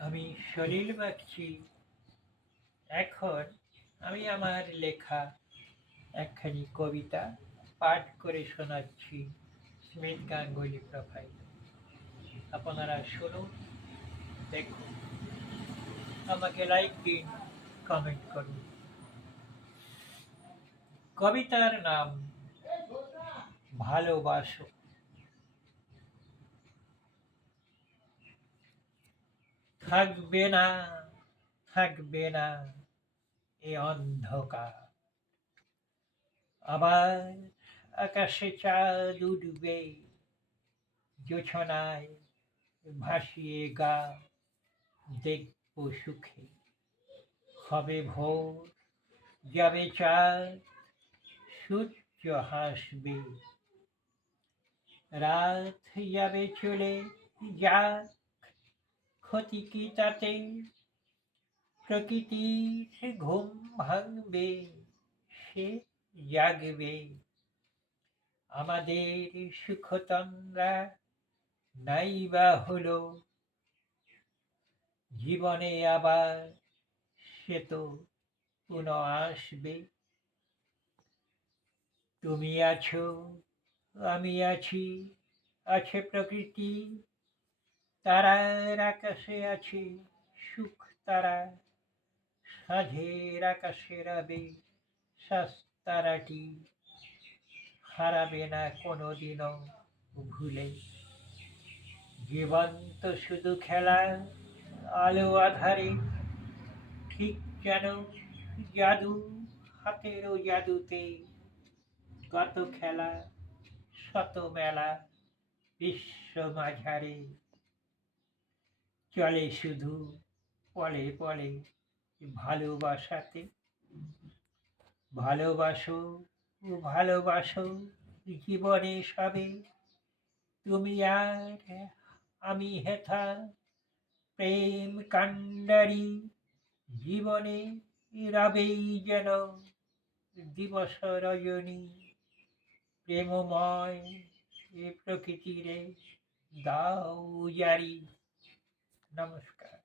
আমি সলিল বাগচি। এখন আমি আমার লেখা একখানি কবিতা পাঠ করে শোনাচ্ছি স্মিথ গাঙ্গুলি প্রোফাইল। আপনারা শুনুন, দেখুন, আমাকে লাইক দিন, কমেন্ট করুন। কবিতার নাম ভালোবাসো। থাকবে না, থাকবে না এ অন্ধকার। আবার আকাশে চাঁদ উঠবে, জোছনায় ভাসিয়ে গা দেখবো সুখে। হবে ভোর, যাবে চাঁদ, সূর্য হাসবে। রাত যাবে চলে, যাক, ক্ষতি কি তাতে? প্রকৃতির ঘুম ভাঙবে, সে জাগবে। আমাদের সুখতন্দ্রা নাইবা হলো, জীবনে আবার সে তো পুনঃ আসবে। তুমি আছো, আমি আছি, আছে প্রকৃতি, তারার আকাশে আছে সুখ তারা। সাঁঝের আকাশের আবে শাস্তারাটি হারাবে না কোনোদিনও ভুলে। জীবন তো শুধু খেলা, আলো আঁধারে, ঠিক যেন জাদু, হাতেরও জাদুতে। কত খেলা, শত মেলা, বিশ্ব মাঝারে। চলে শুধু পলে পলে ভালোবাসাতে। ভালোবাসো, ভালোবাসো জীবনে সবে। তুমি আর আমি হেথা, প্রেম কাণ্ডারি। জীবনে রবেই যেন দিবস রজনী। প্রেমময় এ প্রকৃতিরে দাও জারি। নমস্কার।